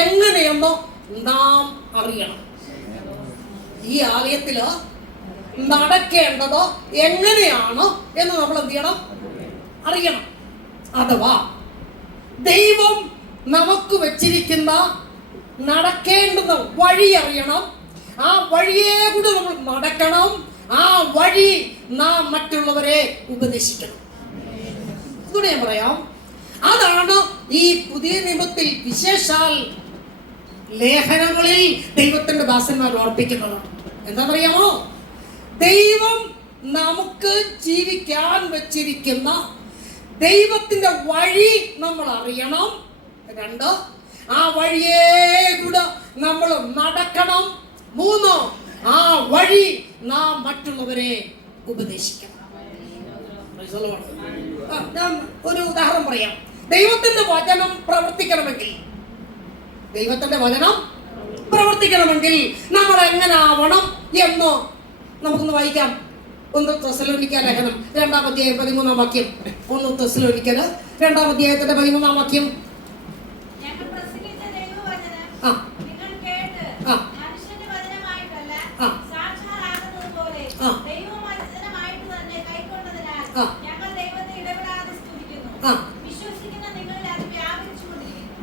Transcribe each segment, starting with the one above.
എങ്ങനെയെന്നോ നാം അറിയണം. ഈ ആലയത്തില് നടക്കേണ്ടത് എങ്ങനെയാണ് എന്ന് നമ്മൾ എന്ത് ചെയ്യണം? അറിയണം. അഥവാ ദൈവം നമുക്ക് വെച്ചിരിക്കുന്ന നടക്കേണ്ടുന്ന വഴി അറിയണം. ആ വഴിയെ കൂടെ നമ്മൾ നടക്കണം. ആ വഴി നാം മറ്റുള്ളവരെ ഉപദേശിക്കണം. അതുകൊണ്ട് ഞാൻ പറയാം, അതാണ് ഈ പുതിയ നിയമത്തിൽ വിശേഷാൽ ലേഖനങ്ങളിൽ ദൈവത്തിന്റെ ദാസന്മാർ ഓർപ്പിക്കുന്നത്. എന്താണെന്നറിയാമോ? ദൈവം നമുക്ക് ജീവിക്കാൻ വെച്ചിരിക്കുന്ന ദൈവത്തിന്റെ വഴി നമ്മൾ അറിയണം. 2, ആ വഴിയെ കൂടെ നമ്മൾ നടക്കണം. 3, ആ വഴി നാം മറ്റുള്ളവരെ ഉപദേശിക്കണം. ഞാൻ ഒരു ഉദാഹരണം പറയാം. ദൈവത്തിന്റെ വചനം പ്രവർത്തിക്കണമെങ്കിൽ നമ്മൾ എങ്ങനെ ആവണം എന്ന് നമുക്കൊന്ന് വായിക്കാം. 1 തെസ്സലോനിക്ക ലേഖനം 2-ാം അധ്യായം 13-ാം വാക്യം. 1 തെസ്സലോനിക്കർ 2-ാം അധ്യായത്തിന്റെ 13-ാം വാക്യം.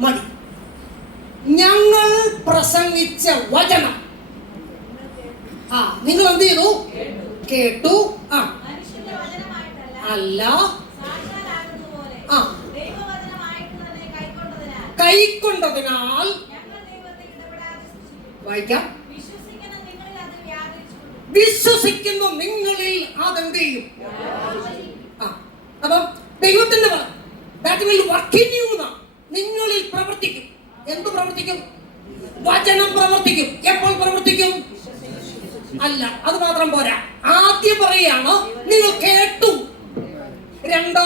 മതി. ഞങ്ങൾ പ്രസംഗിച്ച വചനം നിങ്ങൾ എന്ത് ചെയ്തു? കേട്ടു. അല്ല, കൈക്കൊണ്ടതിനാൽ വായിക്കാം. വിശ്വസിക്കുന്ന നിങ്ങളിൽ അതെന്ത് ചെയ്യും? അപ്പം ദൈവത്തിന്റെ നിങ്ങളിൽ പ്രവർത്തിക്കും. എന്ത് പ്രവർത്തിക്കും? വചനം പ്രവർത്തിക്കും. എപ്പോൾ പ്രവർത്തിക്കും? അല്ല, അത് മാത്രം പോരാ. ആദ്യം പറയുകയാണ്, നിങ്ങൾ കേട്ടു. 2,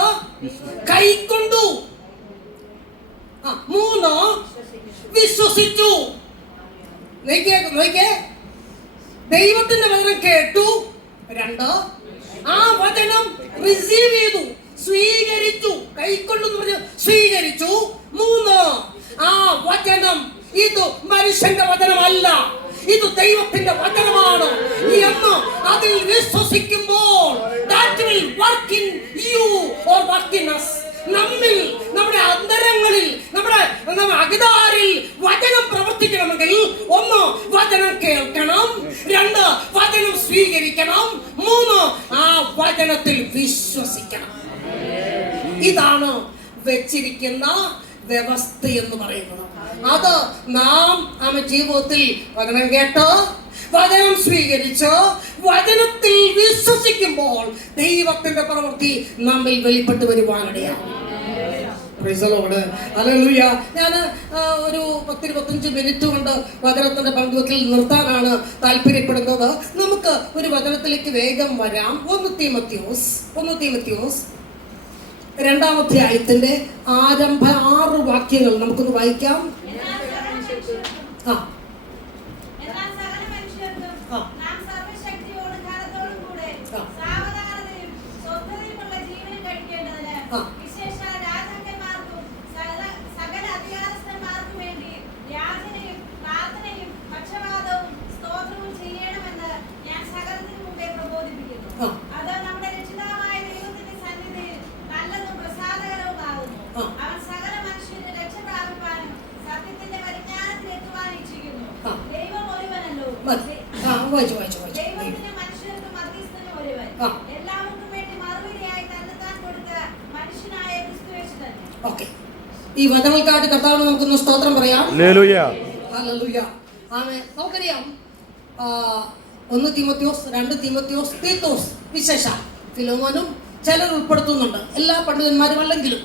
കൈക്കൊണ്ടു. 3, വിശ്വസിച്ചു. നോക്കിയേ, ദൈവത്തിന്റെ വചനം കേട്ടു. 2, ആ വചനം റിസീവ് ചെയ്തു, സ്വീകരിച്ചു. കൈക്കൊണ്ടു എന്ന് പറഞ്ഞ് സ്വീകരിച്ചു. 3, ആ വചനം ഇത് മനുഷ്യന്റെ വചനമല്ല, ഇത് ദൈവത്തിന്റെ വചനമാണ് എന്ന് അതിൽ വിശ്വസിക്കുമ്പോൾ that will work in you or work in us. നമ്മിൽ, നമ്മുടെ അന്തരങ്ങളിൽ, നമ്മുടെ അകതാരിൽ വചനം പ്രവർത്തിക്കണമെങ്കിൽ 1, വചനം കേൾക്കണം. 2, വചനം സ്വീകരിക്കണം. 3, ആ വചനത്തിൽ വിശ്വസിക്കണം. ഇതാണ് വെച്ചിരിക്കുന്ന വ്യവസ്ഥ എന്ന് പറയുന്നത്. അത് നാം ജീവിതത്തിൽ വചനം കേട്ട്, വചനം സ്വീകരിച്ച്, വചനത്തിൽ വിശ്വസിക്കുമ്പോൾ ദൈവത്തിന്റെ പ്രവൃത്തി നമ്മിൽ വെളിപ്പെട്ട് വരുവാനിടയാണ്. ഞാൻ ഒരു 10-25 മിനിറ്റ് കൊണ്ട് വചനത്തിന്റെ പങ്കുവെക്കൽ നിർത്താനാണ് താല്പര്യപ്പെടുന്നത്. നമുക്ക് ഒരു വചനത്തിലേക്ക് വേഗം വരാം. 1 തീമോഥെയോസ് 2-ാം അധ്യായത്തിന്റെ ആരംഭ 6 വാക്യങ്ങൾ നമുക്കൊന്ന് വായിക്കാം. ഈ വചനങ്ങൾക്കായിട്ട് കർത്താവിന് നമുക്കൊന്ന് സ്തോത്രം പറയാം. നമുക്കറിയാം 1 തീമോഥെയോസ്, 2 തീമോഥെയോസ്, തീത്തോസ്, വിശേഷാൽ ഫിലോമോനും ചിലർ ഉൾപ്പെടുത്തുന്നുണ്ട്. എല്ലാ പണ്ഡിതന്മാരും അല്ലെങ്കിലും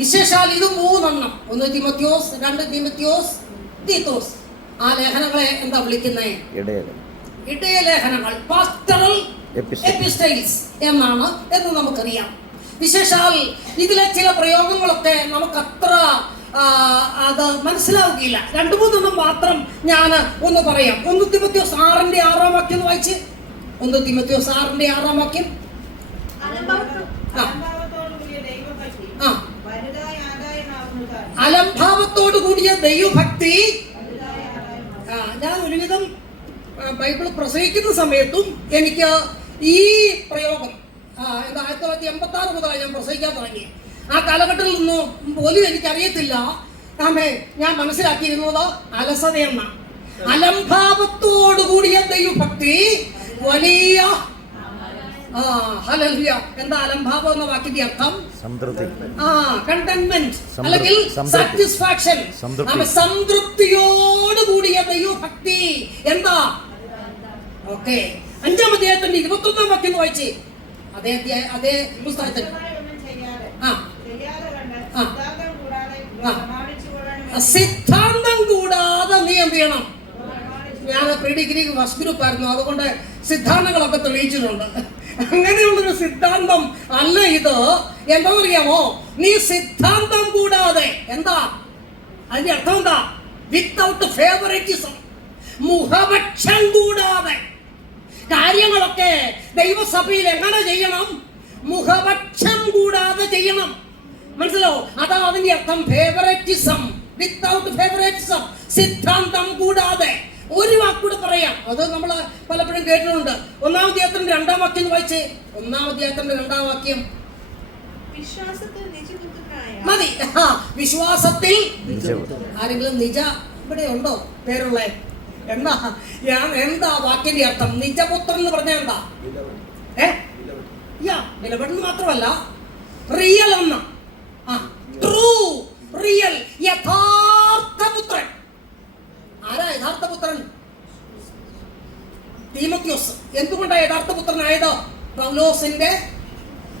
വിശേഷാൽ ഇത് 3 1 തീമോഥെയോസ്, 2 തീമോഥെയോസ്, തീത്തോസ്. ആ ലേഖനങ്ങളെ എന്താ വിളിക്കുന്നത്? ഇടയലേഖനങ്ങൾ, പാസ്റ്ററൽ എപ്പിസ്റ്റൈൽസ് എന്നാണ് എന്ന് നമുക്കറിയാം. വിശേഷാൽ ഇതിലെ ചില പ്രയോഗങ്ങളൊക്കെ നമുക്കത്ര അത് മനസ്സിലാവുകയില്ല. 2-3 മാത്രം ഞാൻ ഒന്ന് പറയാം. 1 തീമോഥെയോസ് 6-ാം വാക്യം വായിച്ച്. 1 തീമോഥെയോസ് 6-ാം വാക്യം. അലംഭാവത്തോടു കൂടിയ ദൈവഭക്തി. ഞാൻ ഒരുവിധം ബൈബിൾ പ്രസംഗിക്കുന്ന സമയത്തും എനിക്ക് ഈ പ്രയോഗം 1986 മുതൽ ഞാൻ പ്രസംഗിക്കാൻ തുടങ്ങി. ആ കാലഘട്ടത്തിൽ നിന്നും പോലും എനിക്കറിയത്തില്ല. ഞാൻ മനസ്സിലാക്കിയിരുന്നത് അലസതയെന്ന. അലംഭാവത്തോടു കൂടിയ ദൈവഭക്തി വലിയ ഹല്ലേലൂയ. എന്താ അലംഭാവം എന്ന വാക്കിന്റെ അർത്ഥം? സംതൃപ്തി, കണ്ടന്റ്മെന്റ് അല്ലെങ്കിൽ സാറ്റിസ്ഫാക്ഷൻ. സംതൃപ്തിയോട് കൂടിയ ദൈവഭക്തി എന്താ? ഓക്കെ, 5-ാം അധ്യായത്തിന്റെ 21-ാം വാക്യം വായിച്ചേ. അതേ പുസ്തകത്തിൽ സിദ്ധാന്തം കൂടാതെ നീ എന്ത് ചെയ്യണം? ഞാൻ പ്രീ ഡിഗ്രി ഫസ്റ്റ് ഗ്രൂപ്പ് ആയിരുന്നു, അതുകൊണ്ട് സിദ്ധാന്തങ്ങളൊക്കെ തെളിയിച്ചിട്ടുണ്ട്. അങ്ങനെയുള്ളൊരു സിദ്ധാന്തം അല്ല ഇത്. എന്താ അറിയാമോ? നീ സിദ്ധാന്തം കൂടാതെ, എന്താ അതിന്റെ അർത്ഥം? എന്താ? വിത്തൗട്ട് ഫേവറിറ്റിസം, മുഖപക്ഷം കൂടാതെ കാര്യങ്ങളൊക്കെ ദൈവസഭയിൽ എങ്ങനെ ചെയ്യണം? മുഖപക്ഷം കൂടാതെ ചെയ്യണം. മനസ്സിലോ? അതാ അതിന്റെ അർത്ഥം. ഫേവറിറ്റിസം, വിത്തൗട്ട് ഫേവറിറ്റിസം, സിദ്ധാന്തം കൂടാതെ. ഒരു വാക്കൂടെ പറയാം, അത് നമ്മൾ പലപ്പോഴും കേട്ടിട്ടുണ്ട്. 1-ാം അധ്യായത്തിന്റെ 2-ാം വാക്യം വായിച്ചേ. 1-ാം അധ്യായത്തിന്റെ 2-ാം വാക്യം മതി. വിശ്വാസത്തിൽ ആരെങ്കിലും നിജ ഇവിടെ ഉണ്ടോ? പേരുള്ള എന്താ വാക്കിന്റെ അർത്ഥം? നിജപുത്രൻ എന്ന് പറഞ്ഞാൽ എന്താ? വിലപ്പെടുന്നത് മാത്രമല്ല, റിയൽ എന്ന, ട്രൂ, റിയൽ, യഥാർത്ഥ പുത്രൻ. ആരാ യഥാർത്ഥ പുത്രൻ? തീമോത്തിയോസ്. എന്തുകൊണ്ടാണ് യഥാർത്ഥ പുത്രനായത്? പൗലോസിന്റെ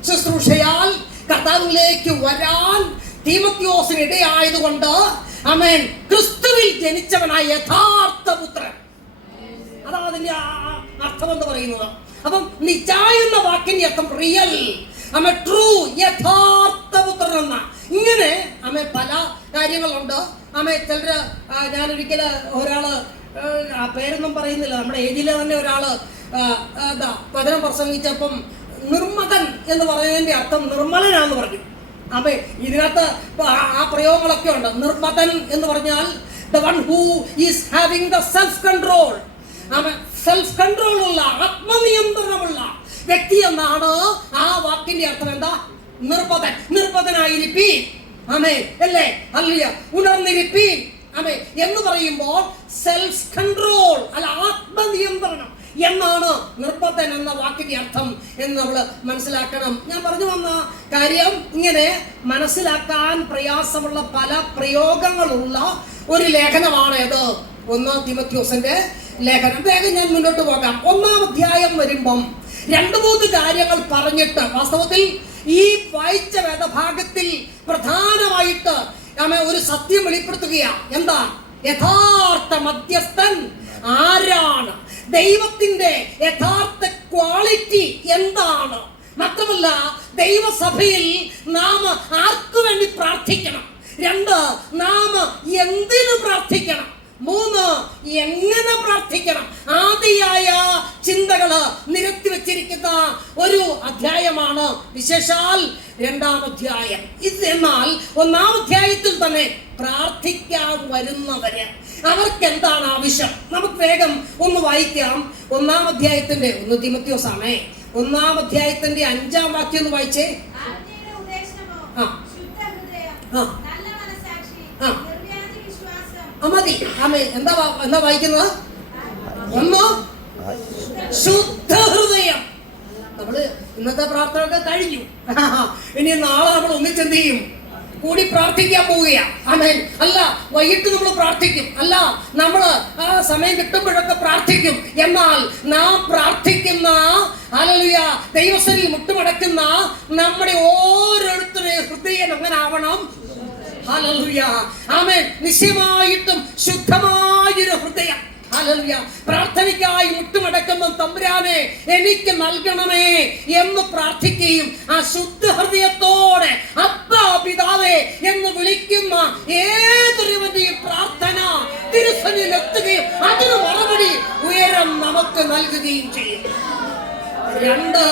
ശുശ്രൂഷയാൽ കർത്താവിലേക്ക് വരാൻ തീമോത്തിയോസിന് ഇടയായതുകൊണ്ട്. ആമേൻ. ക്രിസ്തുവിൽ ജനിച്ചവനായ യഥാർത്ഥ പുത്രൻ, അതാണ് അതിന്റെ അർത്ഥം എന്ന് പറയുന്നത്. അപ്പം നിജ എന്ന വാക്കിന്റെ അർത്ഥം റിയൽ, ട്രൂ, യഥാർത്ഥ പുത്രൻ എന്ന. ഇങ്ങനെ പല കാര്യങ്ങളുണ്ട്. ചിലര്, ഞാനൊരിക്കല് ഒരാള്, ആ പേരൊന്നും പറയുന്നില്ല, നമ്മുടെ ഏജിലെ തന്നെ ഒരാള് വചനം പ്രസംഗിച്ചപ്പം നിർമ്മതൻ എന്ന് പറയുന്നതിന്റെ അർത്ഥം നിർമ്മലനാന്ന് പറഞ്ഞു. ഇതിനകത്ത് ആ പ്രയോഗങ്ങളൊക്കെ ഉണ്ട്. നിർമ്മതൻ എന്ന് പറഞ്ഞാൽ the one who is having the self control, self control ഉള്ള, ആത്മനിയന്ത്രണമുള്ള വ്യക്തി എന്നാണ് ആ വാക്കിന്റെ അർത്ഥം. എന്താ? നിർമ്മതൻ. നിർമ്മതനായിരിപ്പീൻ, അല്ലേ? ഹല്ലേലൂയ. ഉണർന്നിരിപ്പീൻ എന്ന് പറയുമ്പോൾ സെൽഫ് കൺട്രോൾ അല്ല, ആത്മനിയന്ത്രണം എന്നാണ് നിർമ്മതൻ എന്ന വാക്കിന്റെ അർത്ഥം എന്ന് നമ്മൾ മനസ്സിലാക്കണം. ഞാൻ പറഞ്ഞു വന്ന കാര്യം, ഇങ്ങനെ മനസ്സിലാക്കാൻ പ്രയാസമുള്ള പല പ്രയോഗങ്ങളുള്ള ഒരു ലേഖനമാണ് ഇത്, 1 തീമോത്തിയോസിന്റെ ലേഖനം. വേഗം ഞാൻ മുന്നോട്ട് പോകാം. 1-ാം അധ്യായം വരുമ്പം 2-3 കാര്യങ്ങൾ പറഞ്ഞിട്ട്, വാസ്തവത്തിൽ ഈ വായിച്ച വേദഭാഗത്തിൽ പ്രധാനമായിട്ട് ഒരു സത്യം വെളിപ്പെടുത്തുകയാണ്. എന്താ? യഥാർത്ഥ മധ്യസ്ഥൻ ആരാണ്? ദൈവത്തിന്റെ യഥാർത്ഥ ക്വാളിറ്റി എന്താണ്? മാത്രമല്ല, ദൈവസഭയിൽ നാം ആർക്കു വേണ്ടി പ്രാർത്ഥിക്കണം? 2, നാം എന്തിനു പ്രാർത്ഥിക്കണം? 3, എങ്ങനെ പ്രാർത്ഥിക്കണം? ആദിയായ ചിന്തകള് നിരത്തി വെച്ചിരിക്കുന്ന ഒരു അധ്യായമാണ്, വിശേഷാൽ 2-ാം അധ്യായം. എന്നാൽ 1-ാം അധ്യായത്തിൽ തന്നെ പ്രാർത്ഥിക്കാൻ വരുന്നവര് അവർക്ക് എന്താണ് ആവശ്യം? നമുക്ക് വേഗം ഒന്ന് വായിക്കാം. 1-ാം അധ്യായത്തിന്റെ 1 തീമോത്തിയോസ് ആണേ. 1-ാം അധ്യായത്തിന്റെ 5-ാം വാക്യം ഒന്ന് വായിച്ചേ. മതി. എന്താ വായിക്കുന്നത്? 1, ശുദ്ധ ഹൃദയം. നമ്മള് ഇന്നത്തെ പ്രാർത്ഥനയൊക്കെ കഴിഞ്ഞു. ഇനി നാളെ നമ്മൾ ഒന്നിച്ചെന്ത് ചെയ്യും? കൂടി പ്രാർത്ഥിക്കാൻ പോവുകയാണ്. അല്ല, വൈകിട്ട് നമ്മൾ പ്രാർത്ഥിക്കും, അല്ല നമ്മള് സമയം കിട്ടുമ്പോഴൊക്കെ പ്രാർത്ഥിക്കും. എന്നാൽ നാം പ്രാർത്ഥിക്കുന്ന, ഹല്ലേലൂയ, ദൈവസന്നിധിയിൽ മുട്ടുമടക്കുന്ന നമ്മുടെ ഓരോരുത്തരുടെയും ഹൃദയം എങ്ങനെ ആവണം? ഹല്ലേലൂയ, ആമേൻ. നിശ്ചയമായിട്ടും ശുദ്ധമായൊരു ഹൃദയം. ഹല്ലേലൂയ. പ്രാർത്ഥനയ്ക്കായി മുട്ടുമടക്കുമ്പോൾ തമ്പുരാനെ എനിക്ക് നൽകണമേ എന്ന് പ്രാർത്ഥിക്കുകയും ആ ശുദ്ധ ഹൃദയത്തോടെ അപ്പാ പിതാവേ എന്ന് വിളിക്കുന്ന ഏതൊരുവന്റെയും പ്രാർത്ഥന തിരുസന്നിധിയിൽ എത്തുകയും അതിന് മറുപടി ഉയരം നമുക്ക് നൽകുകയും ചെയ്യും. 2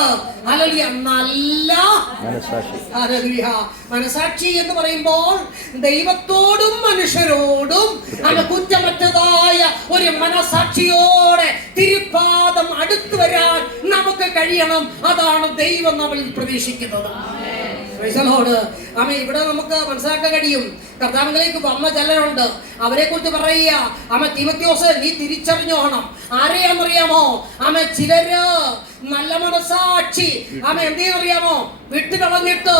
ഹല്ലേലൂയ നല്ല മനസാക്ഷി. ഹല്ലേലൂയ. മനസാക്ഷി എന്ന് പറയുമ്പോൾ ദൈവത്തോടും മനുഷ്യരോടും കുറ്റമറ്റതായ ഒരു മനസാക്ഷിയോടെ തിരുപ്പാദം അടുത്തു വരാൻ നമുക്ക് കഴിയണം. അതാണ് ദൈവം നമ്മളിൽ പ്രതീക്ഷിക്കുന്നത്. ഇവിടെ നമുക്ക് മനസ്സിലാക്കാൻ കഴിയും, കർത്താവിലേക്ക് വന്ന ചിലരുണ്ട്, അവരെ കുറിച്ച് പറയുക, തീമോത്തിയോസേ നീ തിരിച്ചറിഞ്ഞോണം. ആരെയാണെന്നറിയാമോ? ചിലര് നല്ല മനസാക്ഷി എന്ത് ചെയ്യുന്നറിയാമോ? വിട്ടുകളഞ്ഞിട്ട്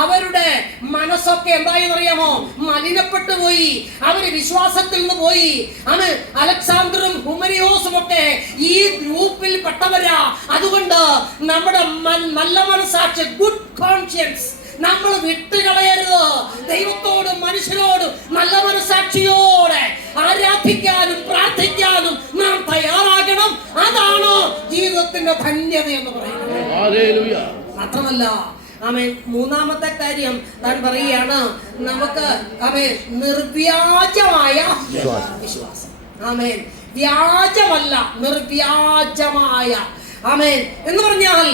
അവരുടെ മനസ്സൊക്കെ എന്തായെന്നറിയാമോ? മലിനപ്പെട്ടു പോയി. അവര് വിശ്വാസത്തിൽ നിന്ന് പോയി. അലക്സാണ്ടറും ഹുമനിയോസും ഒക്കെ ഈ ഗ്രൂപ്പിൽ പെട്ടവരാ. അതുകൊണ്ട് നമ്മുടെ നല്ല മനസാക്ഷി, ഗുഡ് കോൺഷ്യൻസ് നമ്മൾ വിട്ടുകളയരുത്. ദൈവത്തോടും മനുഷ്യരോടും നല്ല മനസാക്ഷിയോടെ ആരാധിക്കാനും പ്രാർത്ഥിക്കാനും നാം തയ്യാറാകണം. അതാണ് ജീവിതത്തിന്റെ ധന്യത എന്ന് പറയുന്നത്. മാത്രമല്ല മൂന്നാമത്തെ കാര്യം താൻ പറയുകയാണ്, നമുക്ക് നിർവ്യാജമായ വിശ്വാസം. വ്യാജമല്ല, നിർവ്യാജമായ എന്ന് പറഞ്ഞാൽ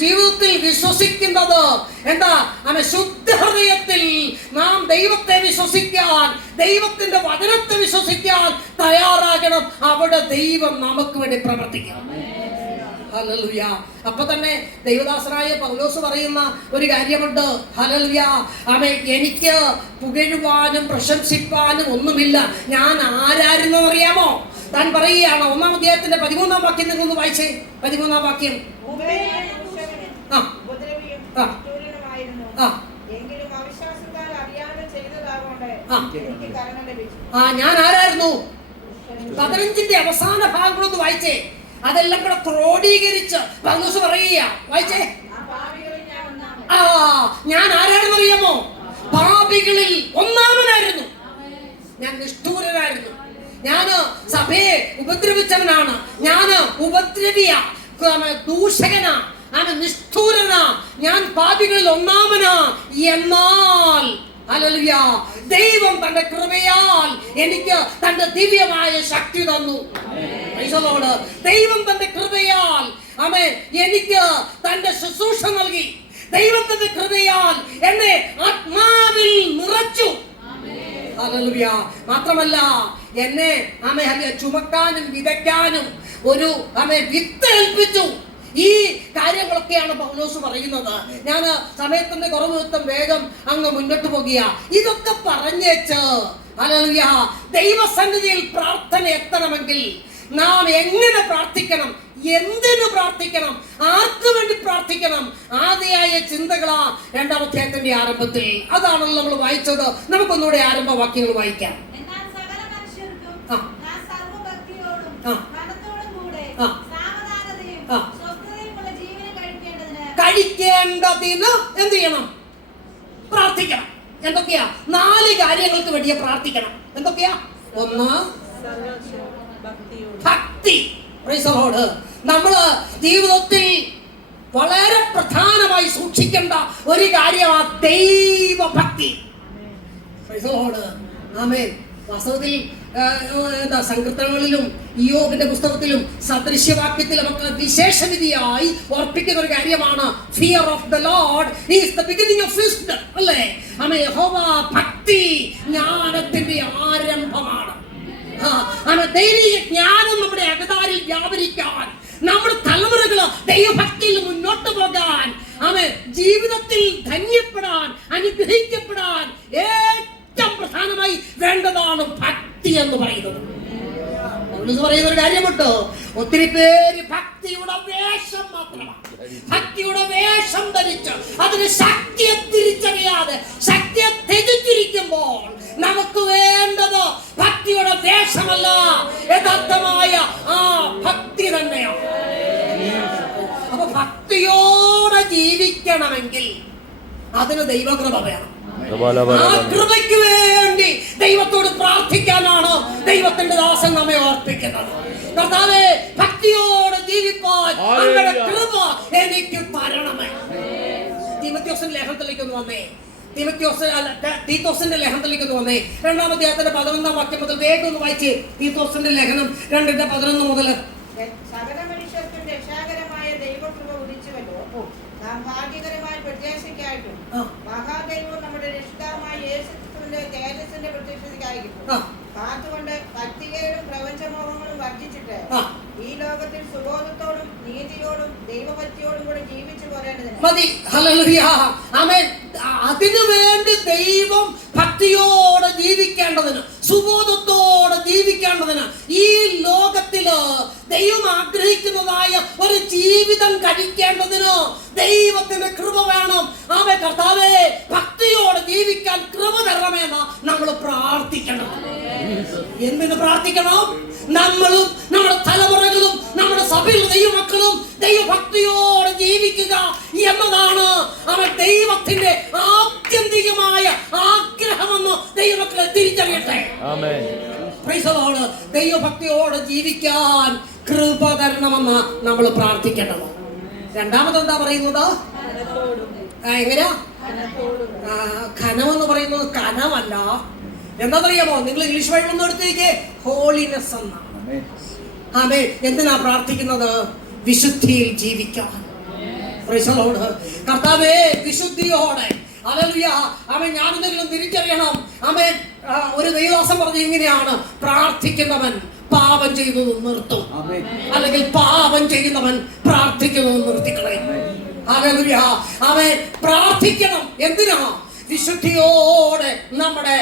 ജീവിതത്തിൽ വിശ്വസിക്കുന്നത് എന്താ? ശുദ്ധ ഹൃദയത്തിൽ നാം ദൈവത്തെ വിശ്വസിക്കാൻ, ദൈവത്തിന്റെ വചനത്തെ വിശ്വസിക്കാൻ തയ്യാറാകണം. അവിടെ ദൈവം നമുക്ക് വേണ്ടി പ്രവർത്തിക്കണം. ഹല്ലേലൂയ. അപ്പൊ തന്നെ ദൈവദാസനായ പൗലോസ് പറയുന്ന ഒരു കാര്യമുണ്ട്. ഹല്ലേലൂയ. എനിക്ക് പുകഴുവാനും പ്രശംസിപ്പാനും ഒന്നുമില്ല. ഞാൻ ആരായിരുന്നു അറിയാമോ? താൻ പറയുകയാണ് 1-ാം അധ്യായത്തിന്റെ 13-ാം വാക്യം നിങ്ങളൊന്ന് വായിച്ചേ. 13-ാം വാക്യം. ഞാൻ ആരായിരുന്നു? 15-ന്റെ അവസാന ഭാഗങ്ങളൊന്ന് വായിച്ചേ. അതെല്ലാം കൂടെ ക്രോഡീകരിച്ച് പൗലോസ് പറയുക. വായിച്ചേ. ഞാൻ ആരാണെന്ന് അറിയാമോ? പാപികളിൽ ഒന്നാമനായിരുന്നു. ഞാൻ നിഷ്ഠൂരനായിരുന്നു. ഞാന് സഭയെ ഉപദ്രവിച്ചവനാണ്. ഞാന് ഉപദ്രവിയ ദൂഷകനാ, നിഷ്ഠൂരനാ. ഞാൻ പാപികളിൽ ഒന്നാമനാ. എന്നാൽ ഹല്ലേലൂയ, ദൈവം തന്റെ കൃപയാൽ എനിക്ക് തന്റെ ദിവ്യമായ ശക്തി തന്നു. ദൈവം തന്റെ കൃപയാൽ എനിക്ക് തന്റെ ശുശ്രൂഷ നൽകി. ദൈവത്തിന്റെ കൃപയാൽ എന്നെ ആത്മാവിൽ നിറച്ചു. ഹല്ലേലൂയ. മാത്രമല്ല എന്നെ ചുമക്കാനും വിതയ്ക്കാനും ഒരു വിത്ത് ഏൽപ്പിച്ചു. ഈ കാര്യങ്ങളൊക്കെയാണ് പൗലോസ് പറയുന്നത്. ഞാൻ സമയത്തിന്റെ കുറവ് നിമിത്തം വേഗം അങ്ങ് മുന്നോട്ട് പോകുക. ഇതൊക്കെ പറഞ്ഞേച്ച് ഹല്ലേലൂയ, ദൈവസന്നിധിയിൽ പ്രാർത്ഥന എത്തണമെങ്കിൽ നാം എങ്ങനെ പ്രാർത്ഥിക്കണം, എന്തിനു പ്രാർത്ഥിക്കണം, ആർക്ക് വേണ്ടി പ്രാർത്ഥിക്കണം, ആദ്യമായ ചിന്തകളാ 2-ാം അധ്യായത്തിന്റെ ആരംഭത്തിൽ. അതാണല്ലോ നമ്മൾ വായിച്ചത്. നമുക്കൊന്നുകൂടെ ആരംഭ വാക്യങ്ങൾ വായിക്കാം. കഴിക്കേണ്ടതിന് എന്ത് ചെയ്യണം? പ്രാർത്ഥിക്കണം. എന്തൊക്കെയാ? 4 കാര്യങ്ങൾക്ക് വേണ്ടിയാ പ്രാർത്ഥിക്കണം. എന്തൊക്കെയാ? 1, ഭക്തി. നമ്മള് ജീവിതത്തിൽ വളരെ പ്രധാനമായി സൂക്ഷിക്കേണ്ട ഒരു കാര്യമാണ് ദൈവഭക്തി. വാസ്തവത്തിൽ സങ്കീർത്തനങ്ങളിലും ഇയ്യോബിന്റെ പുസ്തകത്തിലും സദൃശ്യവാക്യത്തിലും ഒക്കെ വിശേഷവിധിയായി ഓർപ്പിക്കുന്ന ഒരു കാര്യമാണ് fear of the Lord is the beginning of wisdom. അല്ലേ? യഹോവ ഭക്തി ജ്ഞാനത്തിന്റെ ആരംഭമാണ്. ദൈവിക ജ്ഞാനം നമ്മുടെ അകതാരിൽ വ്യാപരിക്കാൻ, നമ്മുടെ തലമുറകള് ദൈവഭക്തിയിൽ മുന്നോട്ട് പോകാൻ, ജീവിതത്തിൽ ധന്യപ്പെടാൻ, അനുഗ്രഹിക്കപ്പെടാൻ ഏറ്റവും പ്രധാനമായി വേണ്ടതാണ് ഭക്തി എന്ന് പറയുന്നത്. പറയുന്ന ഒരു കാര്യമുണ്ട്, ഒത്തിരി പേര് ഭക്തിയുടെ വേഷം മാത്രമാണ്, ഭക്തിയുടെ വേഷം ധരിച്ച് അതിന് ശക്തിയെ തിരിച്ചറിയാതെ ശക്തിയെ ത്യജിച്ചിരിക്കുമ്പോൾ നമുക്ക് വേണ്ടത് ഭക്തിയുടെ വേഷമല്ല, യഥാർത്ഥമായ ആ ഭക്തി തന്നെയാണ്. അപ്പൊ ഭക്തിയോടെ ജീവിക്കണമെങ്കിൽ അതിന് ദൈവകൃപ വേണം. ആ കൃപയ്ക്ക് വേണ്ടി ദൈവത്തോട് പ്രാർത്ഥിക്കാനാണ് ദൈവത്തിന്റെ ദാസൻ നമ്മെ ഓർപ്പിക്കുന്നത്. കർത്താവേ, ഭക്തിയോടെ ജീവിക്കാൻ അങ്ങയുടെ കൃപ എനിക്ക് തരണമേ. തീമോത്തിയോസിന്റെ ലേഖനത്തിലേക്ക് ഒന്ന് വന്നേ. തീത്തോസിന്റെ ലേഖനത്തിലേക്ക് ഒന്ന് വന്നേ. 2-ാം അധ്യായത്തിന്റെ 11-ാം വാക്യം മുതൽ വേഗം ഒന്ന് വായിച്ച്. തീത്തോസിന്റെ ലേഖനം 2:11 മുതൽ. സകല മനുഷ്യർക്കും രക്ഷാകരമായ ദൈവകൃപ നാം ഭാഗ്യകരമായ പ്രത്യാശയ്ക്കായിട്ടും മഹാദൈവവും നമ്മുടെ രക്ഷിതാവുമായ യേശുക്രിസ്തുവിന്റെ തേജസ്സിന്റെ പ്രത്യക്ഷതയ്ക്കായിരിക്കും കാത്തുകൊണ്ട് ഭക്തികേടും പ്രപഞ്ചമോഹങ്ങളും വർജിച്ചിട്ട് ഈ ലോകത്തിൽ സുബോധത്തോടും നീതിയോടും ദൈവഭക്തിയോടും കൂടെ ജീവിച്ചു പോരേണ്ടതിന് മതി. ഹല്ലേലൂയ. ആമേൻ. അതിനുവേണ്ടി ദൈവം ഭക്തിയോടെ ജീവിക്കേണ്ടതിന്, സുബോധത്തോടെ ജീവിക്കേണ്ടതിന്, ഈ ലോകത്തില് ദൈവം ആഗ്രഹിക്കുന്നതായ ഒരു ജീവിതം കഴിക്കേണ്ടതിന് ദൈവത്തിന്റെ കൃപ വേണം. ആമേൻ. കർത്താവേ, ഭക്തിയോടെ ജീവിക്കാൻ കൃപ തരണമെന്ന് നമ്മൾ പ്രാർത്ഥിക്കണം. എന്തിനു പ്രാർത്ഥിക്കണം? നമ്മളും നമ്മുടെ തലമുറകളും നമ്മുടെ സഭയിലെ ദൈവമക്കളും ദൈവഭക്തിയോടെ ജീവിക്കുക എന്നതാണ് അവൻ ദൈവത്തിന്റെ ആത്യന്തികമായ ആഗ്രഹമെന്ന് ദൈവമക്കളെ തിരിച്ചറിയട്ടെ. Praise the lord. ദൈവഭക്തിയോടെ ജീവിക്കാൻ കൃപ തരണമെന്ന് നമ്മൾ പ്രാർത്ഥിക്കണം. രണ്ടാമത് എന്താ പറയുന്നത്? എങ്ങനെയാ? ഘനമെന്ന് പറയുന്നത് കനമല്ല. എന്താണെന്നറിയാമോ? നിങ്ങൾ ഇംഗ്ലീഷ് ബൈബിൾ ഒന്ന് എടുത്തിരിക്കേ, ഹോളിനെസ് എന്നാണ്. ആമേ. എന്തിനാ പ്രാർത്ഥിക്കുന്നത്? വിശുദ്ധിയിൽ ജീവിക്കാൻ. Price the Lord. കർത്താവേ, വിശുദ്ധിയോടെ. ഹല്ലേലൂയ. ആമേൻ. ഞാനെന്തെങ്കിലും തിരിച്ചറിയണം. ആമേൻ. ഒരു ദൈവദാസൻ പറഞ്ഞു ഇങ്ങനെയാണ്: പ്രാർത്ഥിക്കുന്നവൻ പാപം ചെയ്യുന്നത് നിർത്തും, അല്ലെങ്കിൽ പാപം ചെയ്യുന്നവൻ പ്രാർത്ഥിക്കുന്നത് നിർത്തിക്കളയും. ഹല്ലേലൂയ. ആമേൻ. പ്രാർത്ഥിക്കണം. എന്തിനാ? വിശുദ്ധിയോടെ നമ്മുടെ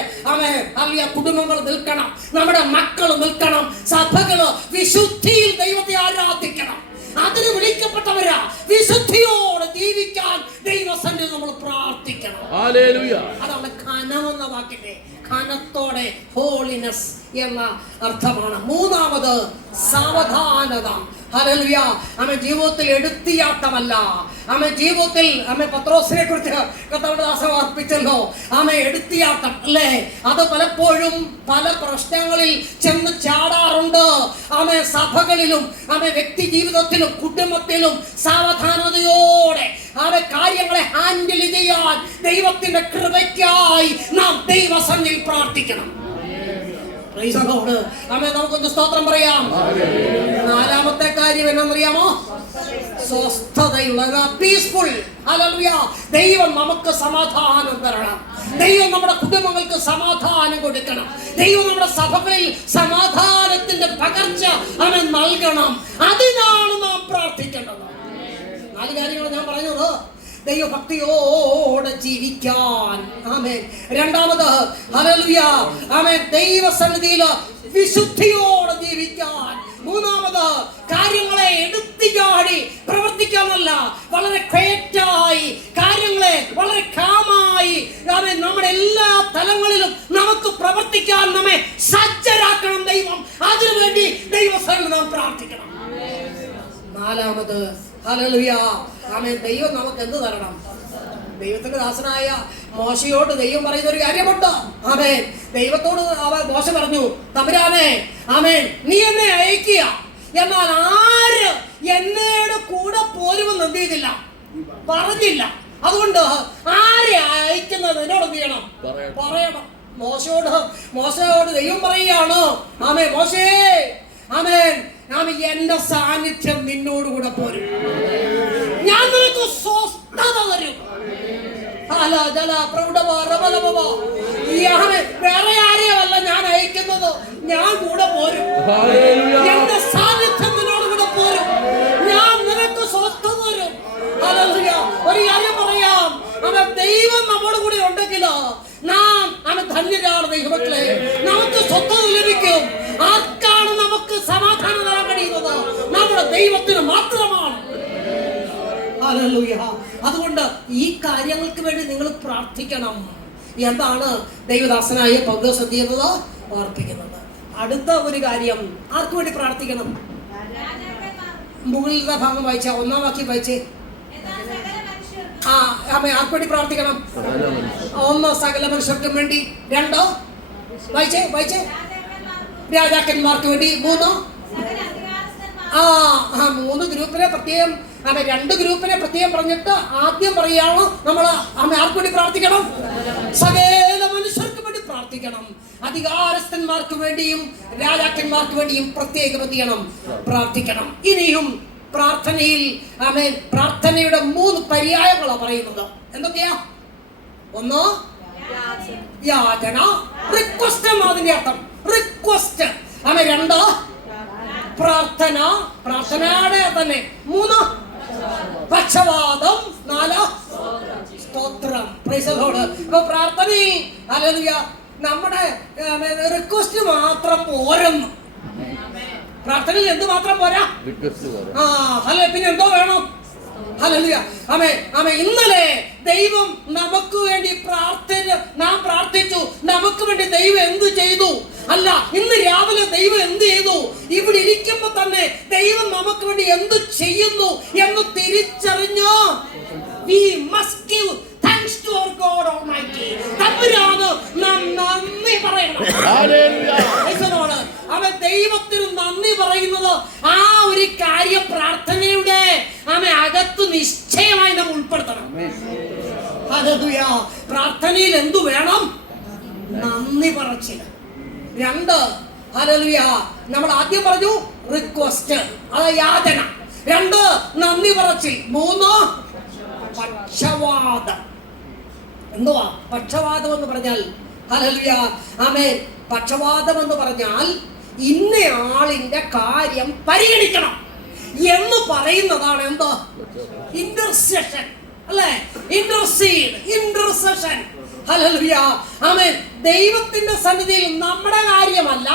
കുടുംബങ്ങൾ നിൽക്കണം, നമ്മുടെ മക്കൾ നിൽക്കണം, സഭകള് വിശുദ്ധിയിൽ ദൈവത്തെ ആരാധിക്കണം. അതിന് വിളിക്കപ്പെട്ടവരാ. വിശുദ്ധിയോടെ ജീവിക്കാൻ ദൈവസന്നിധിയിൽ നമ്മൾ പ്രാർത്ഥിക്കണം. അതാണ് ഘനമെന്ന വാക്കിന്റെ ഘനത്തോടെ, ഹോളിനെസ് എന്ന അർത്ഥമാണ്. മൂന്നാമത് സാവധാനത. ഹല്ലേലൂയ. ആമേൻ. ജീവിതത്തിൽ എടുത്തിയാട്ടമല്ല. ആമേൻ. ജീവിതത്തിൽ പത്രോസിനെ കുറിച്ച് കർത്താവിന്റെ ദാസൻ അർപ്പിച്ചല്ലോ. ആമേൻ. എടുത്തിയാട്ടം അല്ലേ? അത് പലപ്പോഴും പല പ്രശ്നങ്ങളിൽ ചെന്ന് ചാടാറുണ്ട്. ആമേൻ. സഭകളിലും വ്യക്തി ജീവിതത്തിലും കുടുംബത്തിലും സാവധാനതയോടെ കാര്യങ്ങളെ ഹാൻഡിൽ ചെയ്യാൻ ദൈവത്തിന്റെ കൃപയ്ക്കായി നാം ദൈവസന്നിധിയിൽ പ്രാർത്ഥിക്കണം. നമുക്കൊന്ന് സ്തോത്രം പറയാം. നാലാമത്തെ കാര്യം എന്നറിയാമോ? സ്വസ്ഥതയുള്ള, പീസ്ഫുൾ. ഹല്ലേലൂയ. ദൈവം നമുക്ക് സമാധാനം തരണം. ദൈവം നമ്മുടെ കുടുംബങ്ങൾക്ക് സമാധാനം കൊടുക്കണം. ദൈവം നമ്മുടെ സഭകളിൽ സമാധാനത്തിന്റെ പകർച്ച അവൻ നൽകണം. അതിനാണ് നാം പ്രാർത്ഥിക്കേണ്ടത്. 4 കാര്യങ്ങൾ ഞാൻ പറഞ്ഞത്. ദൈവഭക്തിയോടെ ജീവിക്കാൻ. ആമേൻ. രണ്ടാമത്, ഹല്ലേലൂയ, ആമേൻ, ദൈവസന്നിധിയിൽ വിശുദ്ധിയോടെ ജീവിക്കാൻ. മൂന്നാമത്, കാര്യങ്ങളെ എടുത്തിച്ചാടി പ്രവർത്തിക്കാനല്ല, വളരെ ക്വയറ്റായി കാര്യങ്ങളെ വളരെ കാമായി നമ്മുടെ എല്ലാ തലങ്ങളിലും നമുക്ക് പ്രവർത്തിക്കാൻ നമ്മെ സജ്ജരാക്കണം ദൈവം. അതിനുവേണ്ടി ദൈവസന്നിധിയിൽ നാം പ്രാർത്ഥിക്കണം. നാലാമത്, ഹല്ലേലൂയ, ആമേൻ, ദൈവം നമുക്ക് എന്ത് തരണം? ദൈവത്തിന്റെ ദാസനായ മോശയോട് ദൈവം പറയുന്ന ഒരു കാര്യമുണ്ട്. ആമേൻ. ദൈവത്തോട് മോശ പറഞ്ഞു, തമ്പുരാനെ, ആമേൻ, നീ എന്നെ അയക്കുക, എന്നാൽ ആര് എന്നോട് കൂടെ പോരുമെന്ന് എന്ത് ചെയ്തില്ല, പറഞ്ഞില്ല. അതുകൊണ്ട് ആരെ അയക്കുന്നത് എന്നോട് എന്ത് ചെയ്യണം? പറയണം. മോശയോട് ദൈവം പറയുകയാണ്, ആമേൻ, മോശേ, ആമേൻ, എന്റെ സാന്നിധ്യം നിന്നോടുകൂടെ പോരും, ഞാൻ നിനക്ക് സ്വസ്ഥത തരും. വേറെ ആരെയല്ല ഞാൻ അയക്കുന്നത്, ഞാൻ കൂടെ പോരും. എന്റെ സാന്നിധ്യം നിന്നോട് കൂടെ പോരും, ഞാൻ നിനക്ക് സ്വസ്ഥത തരും. ഒരു കാര്യം പറയാം, ദൈവം നമ്മുടെ കൂടെ ഉണ്ടെങ്കിൽ നാം ധന്യരാണ് ദൈവമക്കളെ. നമുക്ക് സ്വസ്ഥത ലഭിക്കും. ആർക്കാണ് നമുക്ക് സമാധാനം തരാൻ കഴിയുന്നത്? നമ്മുടെ ദൈവത്തിന് മാത്രമാണ്. അതുകൊണ്ട് ഈ കാര്യങ്ങൾക്ക് വേണ്ടി നിങ്ങൾ പ്രാർത്ഥിക്കണം. എന്താണ് ദൈവദാസനായ പൗലോസ് ചെയ്യുന്നത്? ഓർപ്പിക്കുന്നത്. അടുത്ത ഒരു കാര്യം, ആർക്കു വേണ്ടി പ്രാർത്ഥിക്കണം? മുകളിലത്തെ ഭാഗം വായിച്ച 1-ാം വാക്യം വായിച്ചേ. ആർക്കു വേണ്ടി പ്രാർത്ഥിക്കണം? 1, സകല മനുഷ്യർക്കും വേണ്ടി. 2, വായിച്ചേ, രാജാക്കന്മാർക്ക് വേണ്ടി. 3, 3 ഗ്രൂപ്പിനെ പ്രത്യേകം, 2 ഗ്രൂപ്പിനെ പ്രത്യേകം പറഞ്ഞിട്ട് ആദ്യം പറയാണ് നമ്മൾ ആർക്ക് വേണ്ടി പ്രാർത്ഥിക്കണം? സകല മനുഷ്യർക്ക് വേണ്ടി പ്രാർത്ഥിക്കണം. അധികാരസ്ഥന്മാർക്ക് വേണ്ടിയും രാജാക്കന്മാർക്ക് വേണ്ടിയും പ്രത്യേകം പ്രാർത്ഥിക്കണം. ഇനിയും പ്രാർത്ഥനയിൽ ആമേൻ പ്രാർത്ഥനയുടെ 3 പര്യായങ്ങളാണ് പറയുന്നത്. എന്തൊക്കെയാ? ഒന്ന് യാചന, റിക്വസ്റ്റ് അതിന്റെ അർത്ഥം, റിക്വസ്റ്റ്. ആമേൻ. 2 പ്രാർത്ഥന, പ്രാർത്ഥനയുടെ തന്നെ. 3 പക്ഷവാദം. 4 സ്തോത്രം. Price the Lord. അപ്പോൾ പ്രാർത്ഥനയിൽ ഹല്ലേലൂയ നമ്മുടെ റിക്വസ്റ്റ് മാത്രം പോരെന്ന്. പ്രാർത്ഥനയിൽ എന്ത് മാത്രം പോരാ? അല്ലെ, പിന്നെ എന്തോ വേണം? ഹല്ലേലൂയ. ആമേൻ, ആമേൻ. ഇന്നലെ ദൈവം നമുക്ക് വേണ്ടി നാം പ്രാർത്ഥിച്ചു. നമുക്ക് വേണ്ടി ദൈവം എന്ത് ചെയ്തു? അല്ല, ഇന്ന് രാവിലെ ദൈവം എന്ത് ചെയ്തു? ഇവിടെ ഇരിക്കുമ്പോ തന്നെ ദൈവം നമുക്ക് വേണ്ടി എന്ത് ചെയ്യുന്നു എന്ന് തിരിച്ചറിഞ്ഞു. We must give thanks to our God Almighty. തമ്പുരാന് നാം നന്ദി പറയണം. അവൻ ദൈവത്തിന് നന്ദി പറയുന്നത് ആ ഒരു കാര്യം പ്രാർത്ഥനയുടെ അകത്ത് നിശ്ചയമായി നാം ഉൾപ്പെടുത്തണം. ഹല്ലേലൂയ. പ്രാർത്ഥനയിൽ എന്തു വേണം? നന്ദി പറച്ചിൽ. 2 ഹല്ലേലൂയ നമ്മൾ ആദ്യം പറഞ്ഞു റിക്വസ്റ്റ്, അത് യാചന. 2 നന്ദി പറച്ചിൽ. 3 പക്ഷവാദം. എന്തുവാ പക്ഷവാദം എന്ന് പറഞ്ഞാൽ? ഹല്ലേലൂയ. ആമേൻ. പക്ഷവാദം എന്ന് പറഞ്ഞാൽ ഇന്ന ആളിന്റെ കാര്യം പരിഗണിക്കണം എന്ന് പറയുന്നതാണ്. എന്തോ? ഇന്റർസെഷൻ, അല്ലേ? ഇന്റർസെഷൻ. ഹല്ലേലൂയ. ആമേൻ. ദൈവത്തിന്റെ സന്നിധിയിൽ നമ്മുടെ കാര്യമല്ല,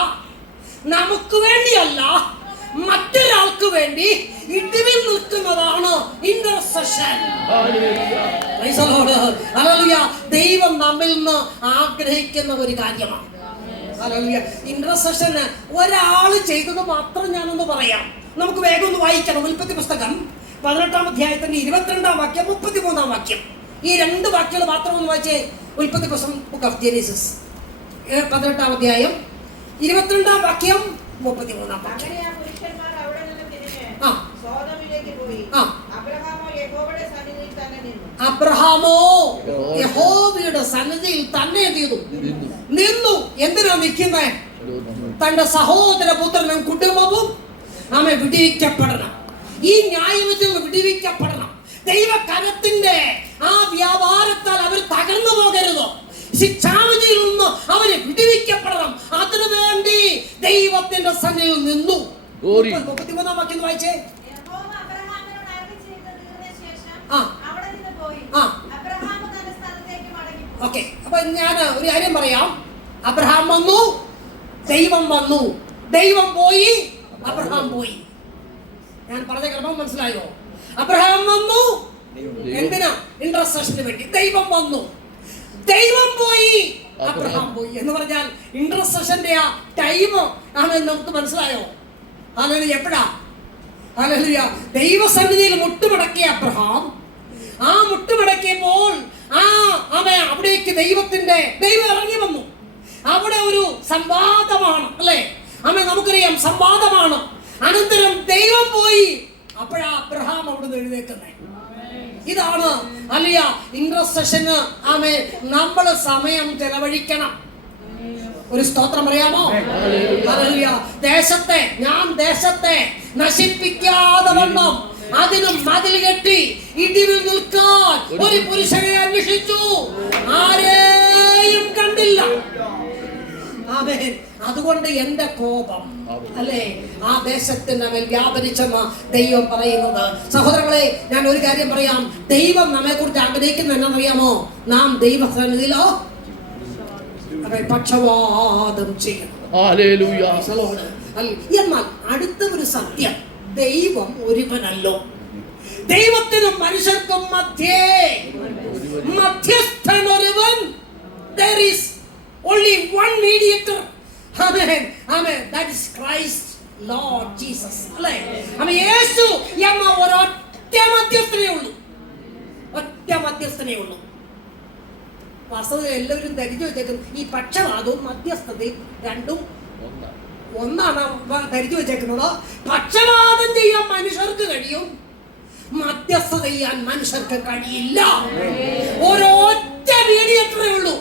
നമുക്ക് വേണ്ടിയല്ല, മറ്റൊരാൾക്ക് വേണ്ടി ഇടിവിൽ നിൽക്കുന്നതാണ് ഇന്റർസെഷൻ. ഹല്ലേലൂയ. ദൈവം നമ്മിൽ നിന്ന് ആഗ്രഹിക്കുന്ന ഒരു കാര്യമാണ്. ഹല്ലേലൂയ. ഇന്റർസെഷൻ ഒരാള് ചെയ്തത് മാത്രം ഞാനൊന്ന് പറയാം. നമുക്ക് വേഗം ഒന്ന് വായിക്കണം. ഉൽപ്പത്തി പുസ്തകം 18-ാം അധ്യായത്തിന്റെ 22-ാം വാക്യം 33-ാം വാക്യം. ഈ 2 വാക്യങ്ങൾ മാത്രം ഒന്ന് വായിച്ചേ. ഉൽപ്പത്തി പുസ്തകം ബുക്ക് ഓഫ് ജെനസിസ് 18-ാം അധ്യായം 22-ാം വാക്യം 33-ാം വാക്യം. അബ്രഹാമോ യഹോവയുടെ സന്നിധിയിൽ തന്നെ നിന്നു. എന്തിനാ നിൽക്കുന്നേ? തന്റെ സഹോദര പുത്രനും കുടുംബവും നമ്മെ വിടിവിക്കപ്പെടണം. ഈ ന്യായവിധിയിൽ വിടിവിക്കപ്പെടണം. ദൈവകരത്തിന്റെ ആ വ്യാപാരത്താൽ അവർ തകർന്നു പോകരുത്. ശിക്ഷാവിധിയിൽ നിന്ന് അവര് വിടിവിക്കപ്പെടണം. അതിനു വേണ്ടി ദൈവത്തിന്റെ സന്നിധിയിൽ നിന്നു. 33-ാം വാക്യം വായിച്ചേ. ഓക്കെ, അപ്പൊ ഞാൻ ഒരു കാര്യം പറയാം. അബ്രഹാം വന്നു, ദൈവം വന്നു. ദൈവം പോയി, അബ്രഹാം പോയി. ഞാൻ പറഞ്ഞ ക്രമം മനസ്സിലായോ? അബ്രഹാം വന്നു എന്തിനാ? ഇന്റർസെഷന് വേണ്ടി. ദൈവം വന്നു, ദൈവം പോയി, അബ്രഹാം പോയി എന്ന് പറഞ്ഞാൽ ഇന്റർസെഷന്റെ ആ ടൈം ആണെന്ന് നമുക്ക് മനസ്സിലായോ? ഹല്ലേലൂയ. എപ്പോഴാ? ഹല്ലേലൂയ. ദൈവസന്നിധിയിൽ മുട്ടുമടക്കിയ അബ്രഹാം, ആ മുട്ടുമടക്കിയപ്പോൾ അവിടേക്ക് ദൈവം ഇറങ്ങി വന്നു. അവിടെ ഒരു സംവാദമാണ്, അല്ലെ? നമുക്കറിയാം സംവാദമാണ്. അനന്തരം ദൈവം പോയി. അപ്പോഴാ അബ്രഹാം അവിടുന്ന് എഴുന്നേക്കുന്നത്. ഇതാണ് അല്ലയ ഇന്റർസെഷന് നമ്മൾ സമയം ചെലവഴിക്കണം. ഒരു സ്തോത്രം അറിയാമോ? ദേശത്തെ നശിപ്പിക്കാതെ വണ്ണം അതിനും മതിൽ കെട്ടി ഇടിവിൽ നിൽക്കാൻ ഒരു പുരുഷനെ അന്വേഷിച്ചു, ആരെയും കണ്ടില്ല. അതുകൊണ്ട് എന്റെ കോപം, അല്ലെ, ആ ദേശത്തിന്റെ മേൽ വ്യാപരിച്ചെന്ന് ദൈവം പറയുന്നത്. സഹോദരങ്ങളെ, ഞാൻ ഒരു കാര്യം പറയാം. ദൈവം നമ്മെ കുറിച്ച് ആഗ്രഹിക്കുന്നത് എന്നറിയാമോ? നാം ദൈവസന്നിധിയിലോ പക്ഷവാദം ചെയ്യണം. എന്നാൽ അടുത്ത ഒരു സത്യം, ദൈവം ഒരുവനല്ലോ. ദൈവത്തിനും മനുഷ്യർക്കും മധ്യസ്ഥൻ ഒരുവൻ. There is only one mediator. Amen. Amen. That is Christ, Lord Jesus. അല്ലേ? യേശു എന്ന ഒരൊറ്റ മധ്യസ്ഥനേ ഉള്ളൂ. ഒറ്റ മധ്യസ്ഥനേ ഉള്ളൂ. വാസ്തവത്തിൽ എല്ലാവരും ധരിച്ചു വെച്ചേക്കും ഈ പക്ഷവാദവും മധ്യസ്ഥതയും രണ്ടും ഒന്നാണ് ധരിച്ചു വെച്ചേക്കുന്നത്. പക്ഷവാദം ചെയ്യാൻ മനുഷ്യർക്ക് കഴിയും, മധ്യസ്ഥത ചെയ്യാൻ മനുഷ്യർക്ക് കഴിയില്ല. ഒരൊറ്റ മീഡിയേറ്ററേ ഉള്ളൂ,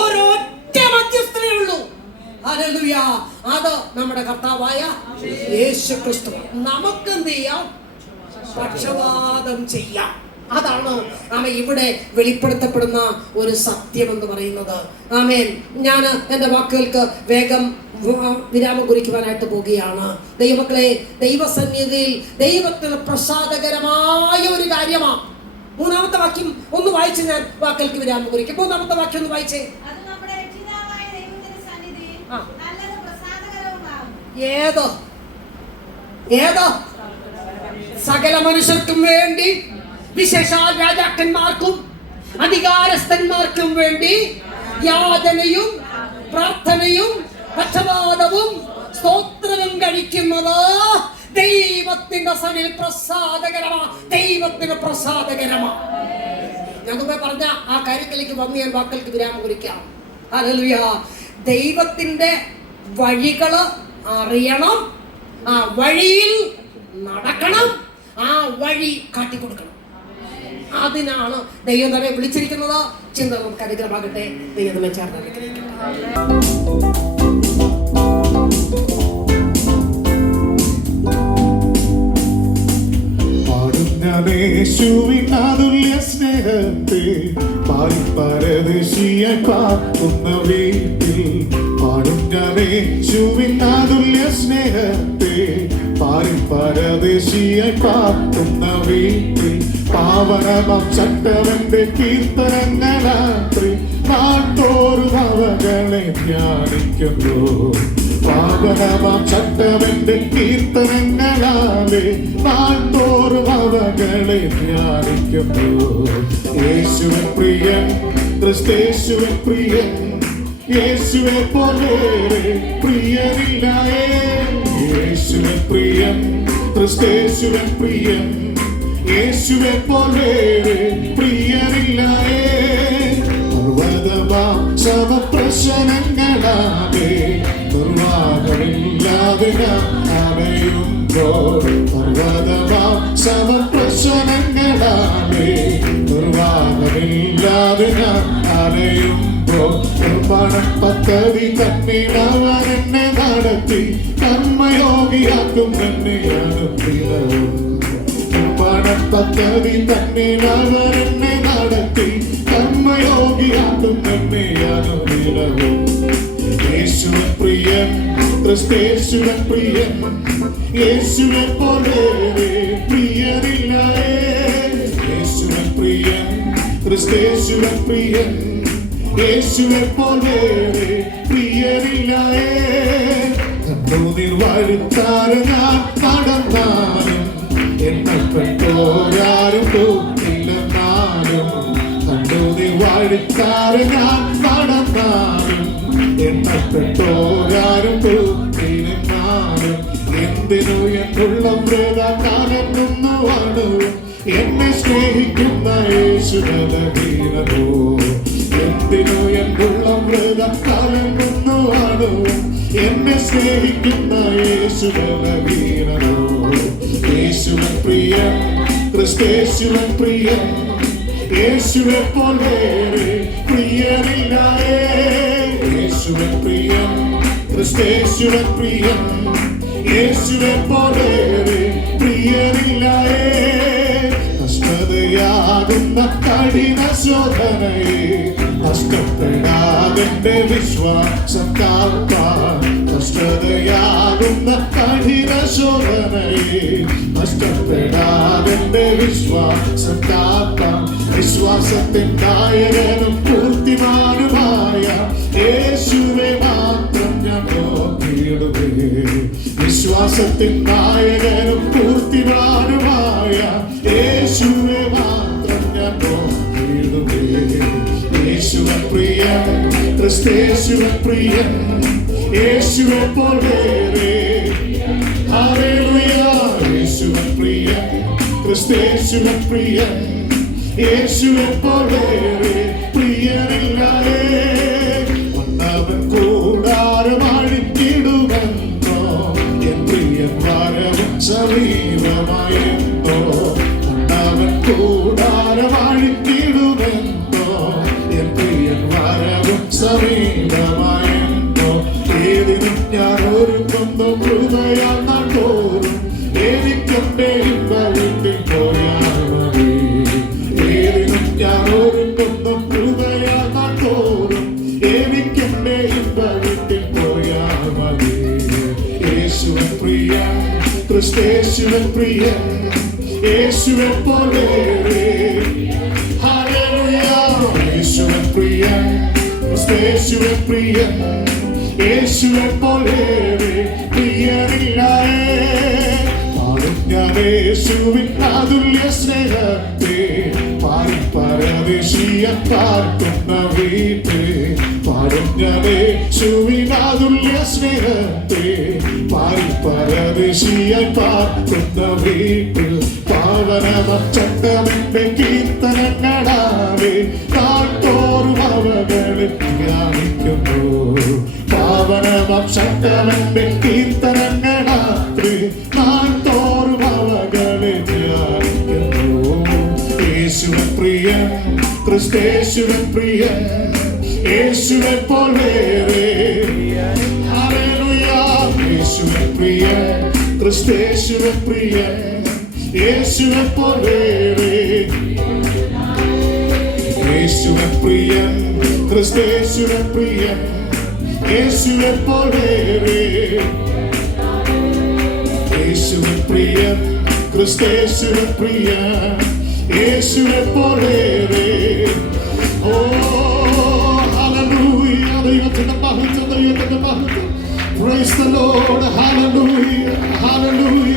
ഒരൊറ്റ മധ്യസ്ഥനേ ഉള്ളൂ. ഹല്ലേലൂയ. അത് നമ്മുടെ കർത്താവായ യേശു ക്രിസ്തു. നമുക്ക് എന്ത് ചെയ്യാം? പക്ഷപാതം ചെയ്യാം. അതാണ് ആമേൻ ഇവിടെ വെളിപ്പെടുത്തപ്പെടുന്ന ഒരു സത്യം എന്ന് പറയുന്നത്. ആമേൻ. ഞാൻ എൻ്റെ വാക്കുകൾക്ക് വേഗം വിരാമം കുറിക്കുവാനായിട്ട് പോവുകയാണ്. ദൈവമക്കളെ, ദൈവസന്നിധിയിൽ ദൈവത്തിന് പ്രസാദകരമായ ഒരു കാര്യമാണ്. 3-ാമത്തെ വാക്യം ഒന്ന് വായിച്ച് ഞാൻ വാക്കുകൾക്ക് വിരാമം കുറിക്കും. 3-ാമത്തെ വാക്യം ഒന്ന് വായിച്ചേ. ഏതോ ഏതോ സകല മനുഷ്യർക്കും വേണ്ടി, വിശേഷാൽ രാജാക്കന്മാർക്കും അധികാരസ്ഥന്മാർക്കും വേണ്ടി യാതനയും പ്രാർത്ഥനയും പക്ഷപാതവും സ്തോത്രവും കഴിക്കുന്നത് ദൈവത്തിന്റെ സന്നിധിയിൽ പ്രസാദകരമാണ്. ദൈവത്തിന് പ്രസാദകരമാണ്. ഞാൻ മുമ്പേ പറഞ്ഞ ആ കാര്യത്തിലേക്ക് വന്ന് ഞാൻ വാക്കുകൾക്ക് വിരാമം കുറിക്കാം. ഹല്ലേലൂയ. ദൈവത്തിന്റെ വഴികള് അറിയണം, ആ വഴിയിൽ നടക്കണം, ആ വഴി കാട്ടിക്കൊടുക്കണം. അതിനാണ് ദൈവം നമ്മെ വിളിച്ചിരിക്കുന്നത്. ചിന്ത നമുക്ക് അനുഗ്രഹമാകട്ടെ. ദൈവം നമ്മെ ചേർന്ന് അനുഗ്രഹിക്കട്ടെ. യേശുവിൻ അതുല്യ സ്നേഹത്തെ പാടി പരദേശിയായി പാർക്കുന്ന വീട്ടിൽ, പാടും ഞാൻ യേശുവിൻ അതുല്യ സ്നേഹത്തെ പാടി പരദേശിയായി പാർക്കുന്ന വീട്ടിൽ, പാവനമാം ചട്ടവന്റെ കീർത്തനങ്ങളാത്രി നാട്ടോറും അവകളെ ധ്യാനിക്കുന്നു. പാവനമാം ചട്ടവന്റെ കീർത്തനങ്ങളാലെ നാട്ടോറും അവകളെ ധ്യാനിക്കുന്നു. യേശുവിൻ പ്രിയൻ, ക്രിസ്തേശുവിൻ പ്രിയൻ, യേശുവെ പോലെ പ്രിയനില്ലായേ. യേശുവിൻ പ്രിയൻ, ക്രിസ്തേശുവിൻ പ്രിയൻ, യേശുവെ പോലെ പ്രിയനില്ലായേ. പർവ്വതമാം ശവപ്രശ്നങ്ങളാകെ നിർവാഹമില്ലാതെ അടയുമ്പോൾ, പർവ്വതമാം ശവപ്രശ്നങ്ങളാകെ നിർവാഹമില്ലാതെ അടയുമ്പോൾ, പദ്ധതി തന്നിലവൻ എന്നെ നടത്തി കർമ്മയോഗിയാക്കും എന്നെയാണ് പ്രിയവും. പദ്ധതി തന്നിലവൻ എന്നെ നടത്തി കർമ്മയോഗിയാക്കും എന്നെയാണ് പ്രിയവും. യേശുവൻ പ്രിയൻ, ക്രിസ്തേശുവൻ പ്രിയൻ, യേശുവെ പോലെ പ്രിയനില്ലായേ. യേശുവൻ പ്രിയൻ, ക്രിസ്തേശുവൻ പ്രിയൻ, യേശുവെ പോലെ പ്രിയനില്ലായേ. കണ്ണുനീർ വഴുത്താറ് ഞാൻ നടന്നാലും എണ്ണപ്പെട്ടോരാരും ഇല്ലെന്നാലും, കണ്ണുനീർ വഴുത്താറ് ഞാൻ നടന്നാലും എണ്ണപ്പെട്ടോരാരും ഇല്ലെന്നാലും, എന്തിനു എന്നുള്ള വ്രതകാലെന്നു വാണു എന്നെ സ്നേഹിക്കുന്ന യേശുനീനോ. എന്തിനു എന്നുള്ള വ്രതകാലെന്നു വാണു എന്നെ സ്നേഹിക്കുന്ന യേശുനീനോ. യേശുവൻ പ്രിയൻ, ക്രിസ്തേശുവൻ പ്രിയൻ, യേശുവെ പോലെ പ്രിയനില്ലായേ. യേശുവൻ പ്രിയൻ, ക്രിസ്തേശുവൻ പ്രിയൻ, യേശുവെ പോലെ പ്രിയനില്ലായേ. കഷ്ടതയാകുന്ന കഠിന ശോധനയെ നഷ്ടപ്പെടാതെ വിശ്വാസം കാപ്പാൻ, കഷ്ടതയാകുന്ന കഠിന ശോധനയെ നഷ്ടപ്പെടാതെ വിശ്വാസം കാപ്പാൻ, വിശ്വാസത്തിൻ നായകനും പൂർത്തിമാനുമായ യേശുവെ മാത്രം ഞാൻ നോക്കിയിടുവേ. വിശ്വാസത്തിൻ നായകനും പൂർത്തിമാനുമായ യേശുവെ മാത്രം ഞാൻ നോക്കിയിടുവേ. യേശുവൻ പ്രിയൻ, ക്രിസ്തേശുവൻ പ്രിയൻ, യേശുവെ പോലെ ഹല്ലേലൂയ. യേശുവൻ പ്രിയൻ, ക്രിസ്തേശുവൻ പ്രിയൻ, യേശുവെ പോലെ പ്രിയനില്ലായേ. മന്നവൻ കൂടാരമാഴിക്കിടുമെന്നോ എൻ പ്രിയൻ വരവും സമീപമായെന്നോ. മന്നവൻ കൂടാരമാഴിക്കിടുമെന്നോ എൻ പ്രിയൻ വരവും സമീപമായെന്നോ. ഏതിനും ഞാൻ ഒരുക്കുന്നു ഹൃദയം തോറും എനിക്കെന്റെ ഇമ്പ വീട്ടിൽ യേശുവൻ പ്രിയൻ ക്രിസ്തേശുവൻ പ്രിയൻ യേശുവെ പോലെ ഹല്ലേലൂയ യേശുവൻ പ്രിയൻ ക്രിസ്തേശുവൻ പ്രിയൻ യേശുവെ പോലെ പ്രിയനില്ല യേശുവിൻ അതുല്യ സ്നേഹത്തെ പാടി പരദേശിയൻ പാർക്കുന്ന വീട്ടിൽ യേശുവിൻ അതുല്യ സ്നേഹത്തെ പാടി പരദേശിയൻ പാർക്കുന്ന വീട്ടിൽ പാവനമച്ചട്ടമെന്റെ കീർത്തനങ്ങളാവേ നാൾത്തോറും അവകളിൽ ധ്യാനിക്കുന്നു പാവനമച്ചട്ടമെന്റെ കീർത്തനങ്ങളാവേ നാൾത്തോറും അവകളിൽ ധ്യാനിക്കുന്നു യേശുവൻ പ്രിയൻ ക്രിസ്തേശുവൻ പ്രിയൻ യേശുവെ പോലെ ഹല്ലേലൂയ യേശുവൻ പ്രിയൻ ക്രിസ്തേശുവൻ പ്രിയൻ യേശുവെ പോലെ യേശുവൻ പ്രിയൻ ക്രിസ്തേശുവൻ പ്രിയൻ യേശുവെ പോലെ യേശുവൻ പ്രിയൻ ക്രിസ്തേശുവൻ പ്രിയൻ യേശുവെ പോലെ ഓ ഹല്ലേലൂയ ദൈവത്തിന്റെ മഹത്വം ദൈവത്തിന്റെ മഹത്വം price the Lord hallelujah hallelujah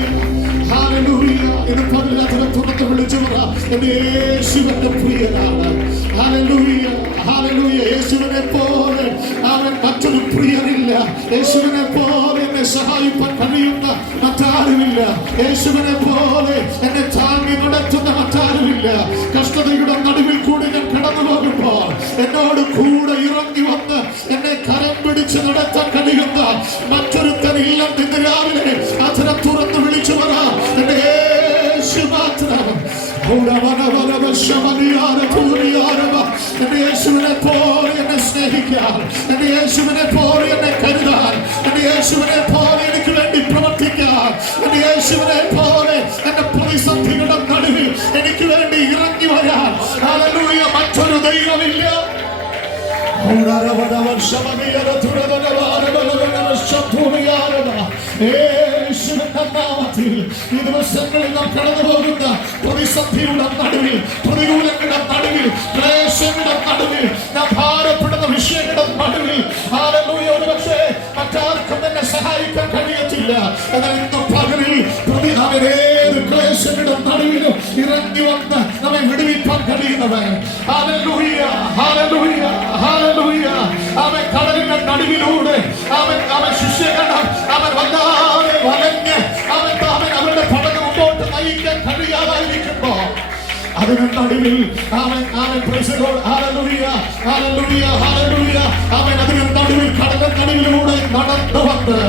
hallelujah ഇത് പകലത്തിനെ തുറന്ന് വിളിച്ചു പറ എന്റെ യേശുവിന്റെ പ്രിയനാണ് ഹല്ലേലൂയ ഹല്ലേലൂയ യേശുവിനെ പോലെ അവൻ മറ്റൊരു പ്രിയനില്ല യേശുവിനെ പോലെ എന്നെ സഹായിപ്പാൻ കഴിയുന്ന മറ്റാരുമില്ല യേശുവിനെ പോലെ എന്നെ താങ്ങി നടത്തുന്ന മറ്റാരുമില്ല കഷ്ടതയുടെ നടുവിൽ കൂടി ഞാൻ കടന്നു പോകുമ്പോൾ എന്നോട് കൂടെ ഇറങ്ങി വന്ന് എന്നെ കരം പിടിച്ച് നടത്താൻ കഴിയുന്ന മറ്റൊരുത്തനില്ലെന്ന് ഇന്ന് രാവിലെ അധരം തുറന്ന് വിളിച്ചു പറ എന്റെ യേശു മാത്രം എന്റെ യേശുവിനെ പോലെ എന്നെ സ്നേഹിക്കാൻ എന്റെ യേശുവിനെ പോലെ എന്നെ കരുതാൻ എന്റെ യേശുവിനെ പോലെ എനിക്ക് വേണ്ടി പ്രവർത്തിക്കാൻ എന്റെ യേശുവിനെ പോലെ എന്റെ പ്രതിസന്ധികളുടെ നടുവിൽ എനിക്ക് വേണ്ടി ഇറങ്ങി വരാൻ ഹല്ലേലൂയ മറ്റൊരു ദൈവമില്ല ഈ ദിവസങ്ങളിൽ നാം കടന്നു പോകുന്ന പ്രതിസന്ധിയുടെ നടുവിൽ പ്രതികൂലങ്ങളുടെ നടുവിൽ ക്ലേശങ്ങളുടെ നടുവിൽ നാം ഭാരപ്പെടുന്ന വിഷയങ്ങളുടെ നടുവിൽ ഹല്ലേലൂയ ഒരുപക്ഷേ മറ്റാർക്കും എന്നെ സഹായിക്കാൻ കഴിയത്തില്ല എന്നാൽ ഇന്ന് പകലിൽ ഏത് ക്ലേശങ്ങളുടെ നടുവിലും ഇറങ്ങി വന്ന് നമ്മെ വിടുവിപ്പാൻ കഴിയുന്നവൻ ഹല്ലേലൂയ ഹല്ലേലൂയ ഹല്ലേലൂയ അവൻ കടലിന്റെ നടുവിലൂടെ അവൻ ശിഷ്യഗണം അവൻ വല്ലാതെ വലഞ്ഞ് അവൻ അവരുടെ പടകം മുമ്പോട്ട് നയിക്കാൻ കഴിയാതായിരിക്കുമ്പോ അതിന് നടുവിൽ അവൻ ഹല്ലേലൂയ ഹല്ലേലൂയ ഹല്ലേലൂയ അവൻ അതിന് നടുവിൽ കടലിന്റെ നടുവിലൂടെ നടന്നു വന്ന്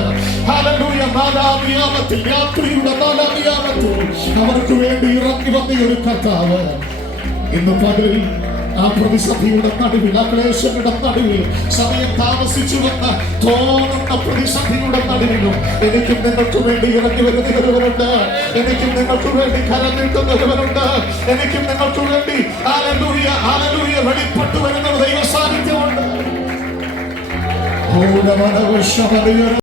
ഹല്ലേലൂയ നാലാമിയാമത്തിൽ രാത്രിയുടെ നാലാമിയാമത്തിൽ അവർക്ക് വേണ്ടി ഇറങ്ങി വന്ന ഒരു കർത്താവ് ഇന്ന് പകലിൽ ആ പ്രതിസന്ധിയുടെ നടുവിൽ ആ ക്ലേശങ്ങളുടെ നടുവിൽ സമയം താമസിച്ചു വന്ന് തോന്നുന്ന പ്രതിസന്ധിയുടെ നടുവിലും എനിക്കും നിങ്ങൾക്ക് വേണ്ടി ഇറങ്ങി വരുന്നവരുണ്ട് എനിക്കും നിങ്ങൾക്ക് വേണ്ടി കരം നീട്ടുന്നവരുണ്ട് എനിക്കും നിങ്ങൾക്ക് വേണ്ടി ഹല്ലേലൂയ ഹല്ലേലൂയ വെളിപ്പെട്ടു വരുന്ന ദൈവ സാന്നിധ്യമുണ്ട്